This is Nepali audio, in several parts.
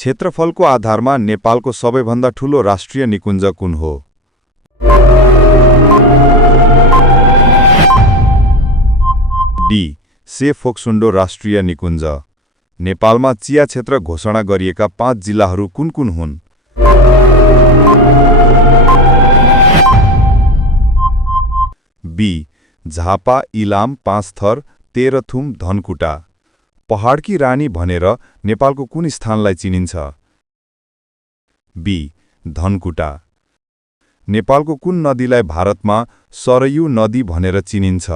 क्षेत्रफलको आधारमा नेपालको सबैभन्दा ठूलो राष्ट्रिय निकुञ्ज कुन हो? डी. से-फोक्सुन्डो राष्ट्रिय निकुञ्ज। नेपालमा चिया क्षेत्र घोषणा गरिएका 5 जिल्लाहरू कुन कुन हुन्? बी. झापा, इलाम, पाँचथर, तेह्रथुम, धनकुटा। पहाडकी रानी भनेर नेपालको कुन स्थानलाई चिनिन्छ? बी. धनकुटा। नेपालको कुन नदीलाई भारतमा सरयू नदी भनेर चिनिन्छ?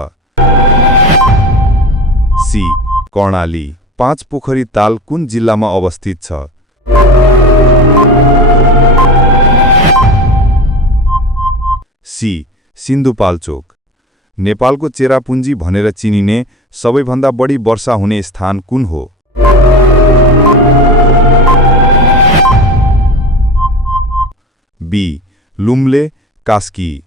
सी. कर्णाली। 5 पोखरी ताल कुन जिल्लामा अवस्थित छ? सी. सिन्धुपाल्चोक। नेपालको चेरापुञ्जी भनेर चिनिने सबैभन्दा बढी वर्षा हुने स्थान कुन हो? बी. लुम्ले, कास्की।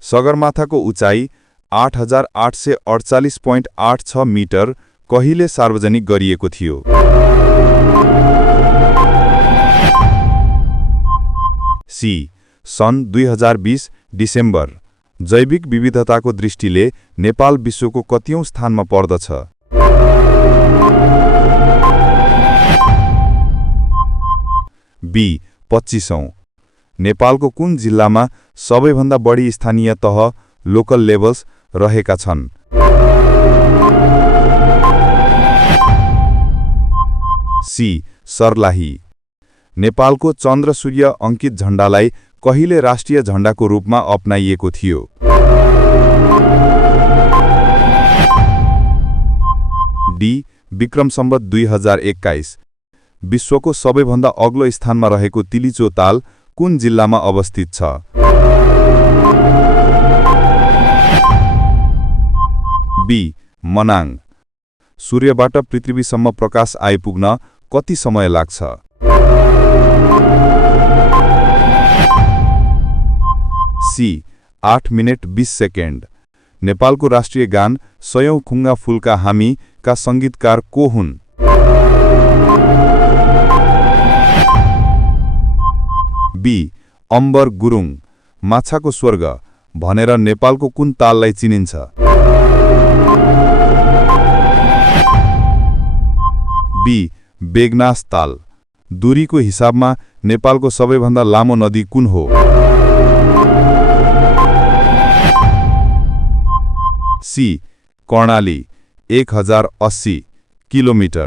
सगरमाथाको उचाइ 8848.86 मिटर कहिले सार्वजनिक गरिएको थियो? सी. सन् 2020 डिसेम्बर। जैविक विविधताको दृष्टिले नेपाल विश्वको कतिऔं स्थानमा पर्दछ? बी. 25औं। नेपालको कुन जिल्लामा सबैभन्दा बढी स्थानीय तह लोकल लेभल्स रहेका छन्? सी. सर्लाही। नेपालको चन्द्र सूर्य अंकित झण्डालाई कहिले राष्ट्रिय झण्डाको रूपमा अपनाइएको थियो? डी. विक्रम सम्वत 2021। विश्वको सबैभन्दा अग्लो स्थानमा रहेको तिलिचो ताल कुन जिल्लामा अवस्थित छ? बी. मनाङ। सूर्यबाट पृथ्वीसम्म प्रकाश आइपुग्न कति समय लाग्छ? सी. 8 minute 20 second. नेपालको राष्ट्रिय गान सयौं खुङ्गा फूलका हामी का संगीतकार को हुन्? बी. अम्बर गुरुङ। माछाको स्वर्ग भनेर नेपालको कुन ताललाई चिनिन्छ? बी. बेगनास ताल। दूरीको हिसाबमा नेपालको सबैभन्दा लामो नदी कुन हो? सी. कर्णाली 1080 किलोमिटर।